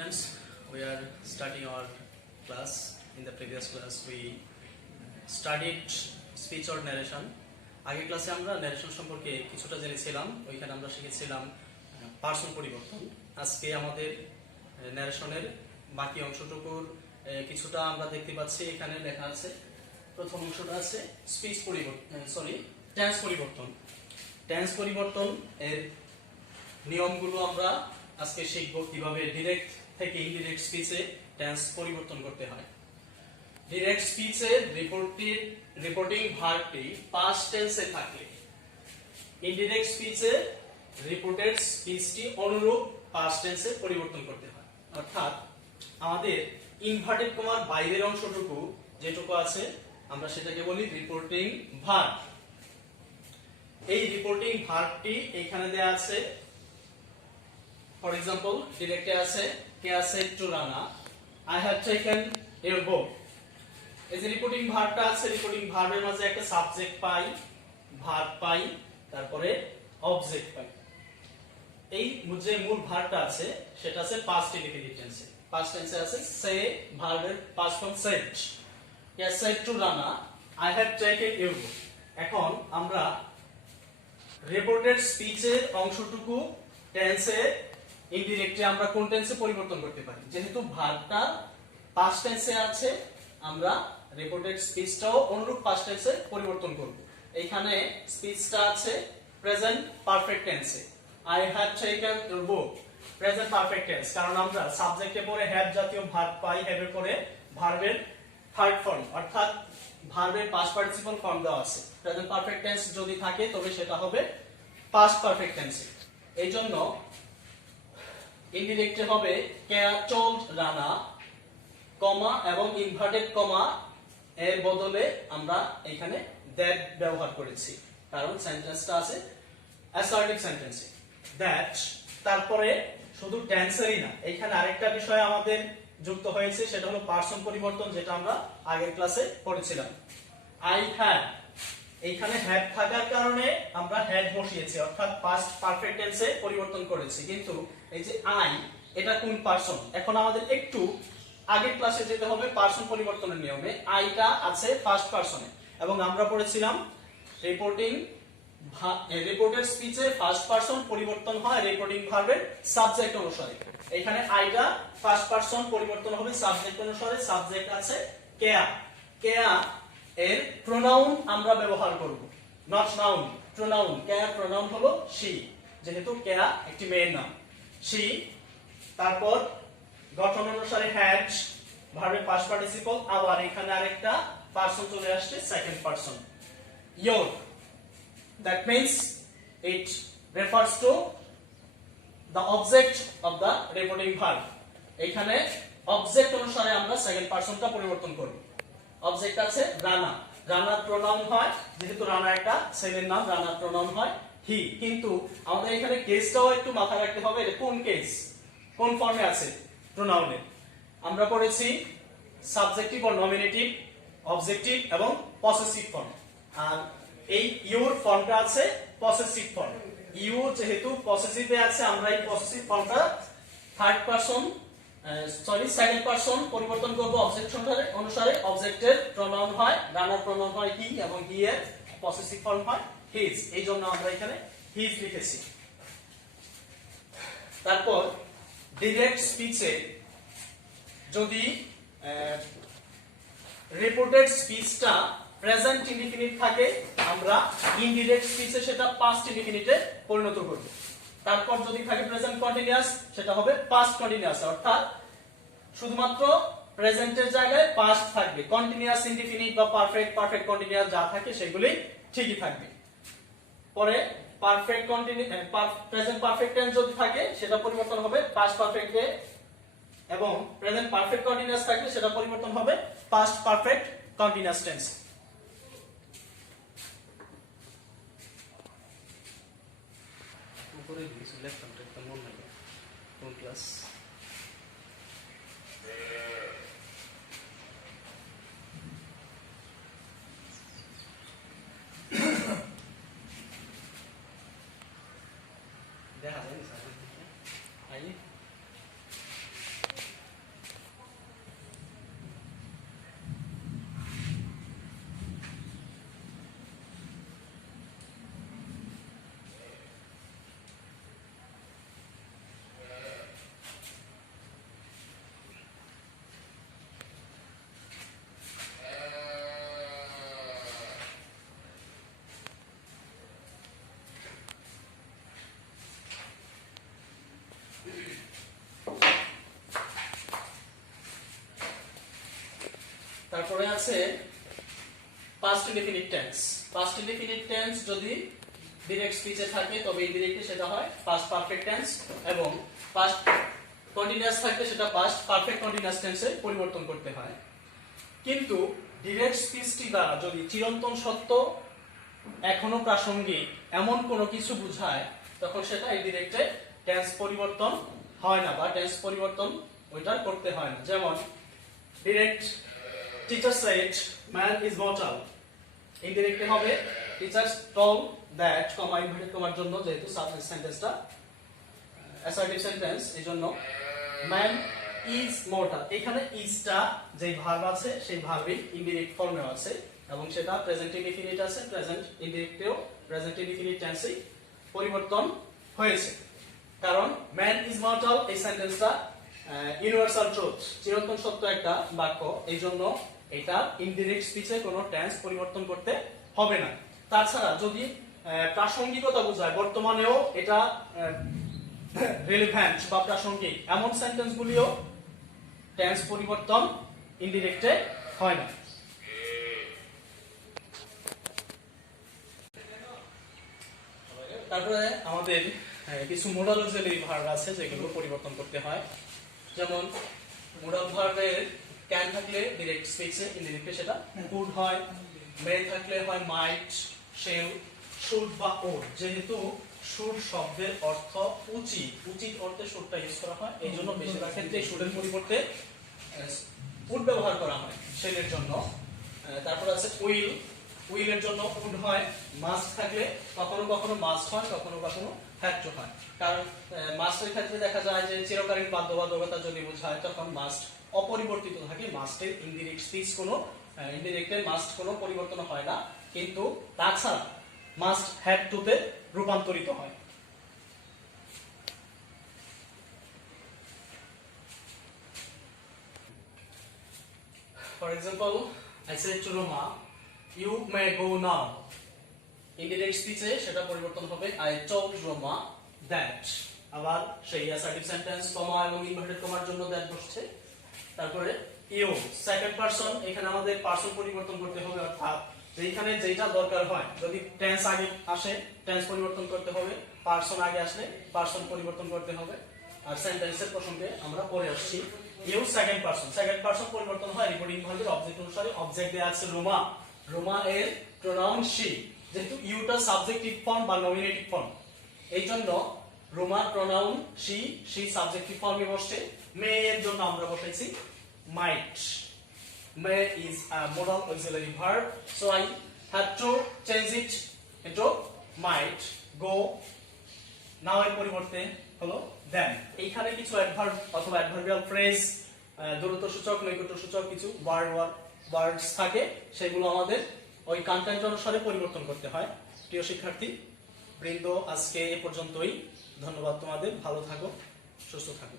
students, we are starting our class. In the previous class we studied speech or narration. আগের ক্লাসে আমরা narration সম্পর্কে কিছুটা জেনেছিলাম, ওইখানে আমরা শিখেছিলাম পার্সন পরিবর্তন। আজকে আমাদের ন্যারেশনের বাকি অংশটুকুর কিছুটা আমরা দেখতে পাচ্ছি। এখানে লেখা আছে, প্রথম অংশটা আছে স্পিচ পরিবর্তন, টেন্স পরিবর্তন। টেন্স পরিবর্তন এর নিয়মগুলো আমরা আজকে শিখব, কিভাবে ডিরেক্ট থেকে ইনডিরেক্ট স্পিচে টেন্স পরিবর্তন করতে হয়। ডিরেক্ট স্পিচে রিপোর্টিং ভার্বটি পাস্ট টেন্সে থাকে। ইনডিরেক্ট স্পিচে রিপোর্টেড স্পিচটি অনুরূপ পাস্ট টেন্সে পরিবর্তন করতে হয়। অর্থাৎ আমাদের ইনভার্টেড কমার বাইরের অংশটুকু যেটুকু আছে আমরা সেটাকে বলি রিপোর্টিং ভার্ব। এই রিপোর্টিং ভার্বটি এখানে দেয়া আছে। ফর এক্সাম্পল, ডিরেক্টে আছে Keya said to Rana, I have taken your book. এই যে রিপোর্টিং ভার্বটা আছে, রিপোর্টিং ভার্বের মাঝে একটা সাবজেক্ট পাই, ভার্ব পাই, তারপরে অবজেক্ট পাই। এই যে মূল ভার্বটা আছে সেটা আছে পাস্ট ইনডিফিনিট টেন্সে। পাস্ট টেন্সে আছে সে, ভার্বের past form said. Keya said to Rana, I have taken your book. এখন আমরা রিপোর্টেড স্পিচের অংশটুকু টেন্সে ইনডিরেক্টলি আমরা কোন টেন্সে পরিবর্তন করতে পারি। যেহেতু ভার্বটা পাস্ট টেন্সে আছে, আমরা রিপোর্টেড স্পিচটাও অনুরূপ পাস্ট টেন্সে পরিবর্তন করব। এখানে স্পিচটা আছে প্রেজেন্ট পারফেক্ট টেন্সে, I have taken your book, present perfect tense. কারণ আমরা সাবজেক্টে পরে হ্যাভ জাতীয় ভার্ব পাই, হ্যাভের পরে ভার্বের থার্ড ফর্ম অর্থাৎ ভার্বের পাস্ট পার্টিসিপল ফর্ম দেওয়া আছে। প্রেজেন্ট পারফেক্ট টেন্স যদি থাকে তবে সেটা হবে পাস্ট পারফেক্ট টেন্সে। এইজন্য ইনডিরেক্টে হবে কেয়া টোল্ড রানা, কমা এবং ইনভার্টেড কমা এর বদলে আমরা এখানে দ্যাট ব্যবহার করেছি, কারণ সেন্টেন্সটা আছে অ্যাসার্টিভ সেন্টেন্সে। দ্যাট তারপরে শুধু টেন্সেরই না, এখানে আরেকটা বিষয় আমাদের যুক্ত হয়েছে, সেটা হলো পার্সন পরিবর্তন, যেটা আমরা আগের ক্লাসে পড়েছিলাম। আই হ্যাভ, এইখানে হ্যাভ থাকার কারণে আমরা হ্যাড বসিয়েছি, অর্থাৎ পাস্ট পারফেক্ট টেন্সে পরিবর্তন করেছি। কিন্তু এই যে আই, এটা কোন পার্সন? এখন আমাদের একটু আগের ক্লাসে যেতে হবে পার্সন পরিবর্তনের নিয়মে। আইটা আছে ফার্স্ট পার্সনে, এবং আমরা পড়েছিলাম রিপোর্টেড স্পিচে ফার্স্ট পার্সন পরিবর্তন হয় রিপোর্টিং ভার্বের সাবজেক্ট অনুসারে। এখানে আইটা ফার্স্ট পার্সন পরিবর্তন হবে সাবজেক্ট অনুসারে। সাবজেক্ট আছে কেয়া। কেয়া এর প্রোনাউন আমরা ব্যবহার করব, not noun, pronoun. Keya pronoun হলো শি, যেহেতু কেয়া একটি মেয়ের নাম, শি। তারপর গঠন অনুসারে হ্যাড, ভার্বের পাস্ট পার্টিসিপল, আবার এখানে আরেকটা পার্সন চলে আসছে, second person, your. That means it refers to the object of the reporting verb. এখানে অবজেক্ট অনুসারে আমরা সেকেন্ড পার্সনটা পরিবর্তন করব। অবজেক্ট আছে রানা, রানার প্রোনাউন হয়, যেহেতু রানা একটা ছেলের নাম, রানার প্রোনাউন হয় হি। কিন্তু আমাদের এখানে কেসটাও একটু মাথায় রাখতে হবে, এটা কোন কেস, কোন ফর্মে আছে প্রোনাউনের। আমরা পড়েছি সাবজেক্টিভ ও নমিনেটিভ, অবজেক্টিভ এবং পসেসিভ ফর্ম। আর এই ইউর ফর্মটা আছে পসেসিভ ফর্ম। ইউ যেহেতু পসেসিভে আছে, আমরা এই পসেসিভ ফর্মটা সেকেন্ড পারসন পরিবর্তন করব অবজেক্ট অনুসারে। অবজেক্টের প্রোনাউন হয়, রানার প্রোনাউন হয় হি, এবং হি এর পসেসিভ ফর্ম হয় হিজ। এই জন্য আমরা এখানে হিজ লিখেছি। তারপর ডিরেক্ট স্পিচে যদি রিপোর্টেড স্পিচটা প্রেজেন্ট ইনডিফিনিট থাকে, আমরা ইনডিরেক্ট স্পিচে সেটা পাস্ট ইনডিফিনিটে পরিণত করব। তারপর যদি থাকে প্রেজেন্ট কন্টিনিউয়াস, সেটা হবে পাস্ট কন্টিনিউয়াস, অর্থাৎ শুধুমাত্র প্রেজেন্টের জায়গায় পাস্ট থাকবে। কন্টিনিউয়াস ইনডিফিনিট বা পারফেক্ট, পারফেক্ট কন্টিনিউয়াস যা থাকে সেগুলি ঠিকই থাকবে। পরে পারফেক্ট প্রেজেন্ট পারফেক্ট টেন্স যদি থাকে সেটা পরিবর্তন হবে পাস্ট পারফেক্টে, এবং প্রেজেন্ট পারফেক্ট কন্টিনিউয়াস থাকলে সেটা পরিবর্তন হবে পাস্ট পারফেক্ট কন্টিনিউয়াস টেন্স। উপরে দিয়েছি লেফট হ্যান্ড একটা মন লাগে কোন ক্লাস। দেখা যায় তারপরে আছে past indefinite tense. Past indefinite tense যদি direct speech এ থাকে তবে ইনডিরেক্টলি সেটা হয় past perfect tense, এবং past continuous থাকলে সেটা past perfect continuous tense এ পরিবর্তন করতে হয়। কিন্তু ডিরেক্ট স্পিচটি দ্বারা যদি চিরন্তন সত্য এখনো প্রাসঙ্গিক এমন কোনো কিছু বোঝায় তখন সেটা ইনডিরেক্টে টেন্স পরিবর্তন হয় না বা টেন্স পরিবর্তন ওইটা করতে হয় না। যেমন direct teacher said man is mortal, ইনডিরেক্টে হবে teachers told that comma inverted কমার জন্য, যেহেতু সেন্টেন্সটা অ্যাসার্টিভ সেন্টেন্স এইজন্য ম্যান ইজ মর্টাল। এখানে ইজটা যে ভার্ব আছে সেই ভার্বই ইনডিরেক্ট ফর্মে আছে এবং সেটা প্রেজেন্ট ইনডিফিনিট আছে, প্রেজেন্ট ইনডিরেক্টেও প্রেজেন্ট ইনডিফিনিট টেন্সেই পরিবর্তন হয়েছে। কারণ ম্যান ইজ মর্টাল এই সেন্টেন্সটা ইউনিভার্সাল ট্রুথ, চিরন্তন সত্য একটা বাক্য, এইজন্য এটা ইনডিরেক্ট স্পিচে কোনো টেন্স পরিবর্তন করতে হবে না। তাছাড়া যদি প্রাসঙ্গিকতা বোঝায়, বর্তমানেও এটা রিলেভেন্ট বা প্রাসঙ্গিক এমন সেন্টেন্সগুলিও টেন্স পরিবর্তন ইনডিরেক্টে হয় না। তারপরে আমাদের কিছু মোডাল অক্সিলারি ভার্ব আছে যেগুলো পরিবর্তন করতে হয়। যেমন মোডাল ভার্বের ক্যান থাকলে ডিরেক্ট স্পিচে ইনডিরেক্টে সেটা কুড হয়, মে থাকলে হয় মাইট, শেল, শুড বা ওড। যেহেতু শুড শব্দের অর্থ উচিত, উচিত অর্থে শুডটা ইউজ করা হয়, এই জন্য বেশিরভাগ ক্ষেত্রে শুডের পরিবর্তে উড ব্যবহার করা হয় শেলের জন্য। তারপর আছে উইল, উইলের জন্য উড হয়। মাস্ট থাকলে কখনো কখনো মাস্ট হয়, কখনো কখনো হ্যাড টু হয়। কারণ মাস্টের ক্ষেত্রে দেখা যায় যে চিরকালীন বাধ্যবাধকতা যদি বোঝায় তখন মাস্ট অপরিবর্তিত থাকে, মাস্টের ইনডিরেক্ট স্পিচ কোনো ইনডিরেক্টের মাস্ট কোনো পরিবর্তন হয় না, কিন্তু তাছাড়া মাস্ট হ্যাড টু তে রূপান্তরিত হয়। For example, I said to Roma, you may go now. Indirect স্পিচে সেটা পরিবর্তন হবে I told Roma that. আবার সেই অ্যাসার্টিভ সেন্টেন্স কমা এবং ইনভার্টেড কমার জন্য দ্যাট বসছে। তারপরে ইউ সেকেন্ড পারসন, এখানে আমাদের পারসন পরিবর্তন করতে হবে, অর্থাৎ যেখানে যেটা দরকার হয়, যদি টেন্স আগে আসে টেন্স পরিবর্তন করতে হবে, পারসন আগে আসলে পারসন পরিবর্তন করতে হবে। আর সেন্টেন্সের প্রসঙ্গে আমরা পরে আসছি। You second person, second person পরিবর্তন হয় রিপোর্টিং ভার্বের অবজেক্ট অনুসারে। অবজেক্ট দেয়া আছে রোমা, রোমা এর প্রোনাউন শি, যেহেতু ইউটা সাবজেক্টিভ ফর্ম বা নমিনেটিভ ফর্ম, এই জন্য রোমার প্রোনাউন শি, শি সাবজেক্টিভ ফর্মে বসছে। মে এর জন্য আমরা বসাইছি might. May is a modal auxiliary verb, so I had to change it into might. Go now এর পরিবর্তে হলো then. এইখানে কিছু অ্যাডভার্ব অথবা অ্যাডভার্বিয়াল ফ্রেজ, দূরত্ব সূচক, নৈকট্য সূচক কিছু ওয়ার্ডস থাকে, সেগুলো আমাদের ওই কন্টেন্ট অনুসারে পরিবর্তন করতে হয়। প্রিয় শিক্ষার্থী বৃন্দ, আজকে এ পর্যন্তই। ধন্যবাদ তোমাদের, ভালো থাকো, সুস্থ থাকো।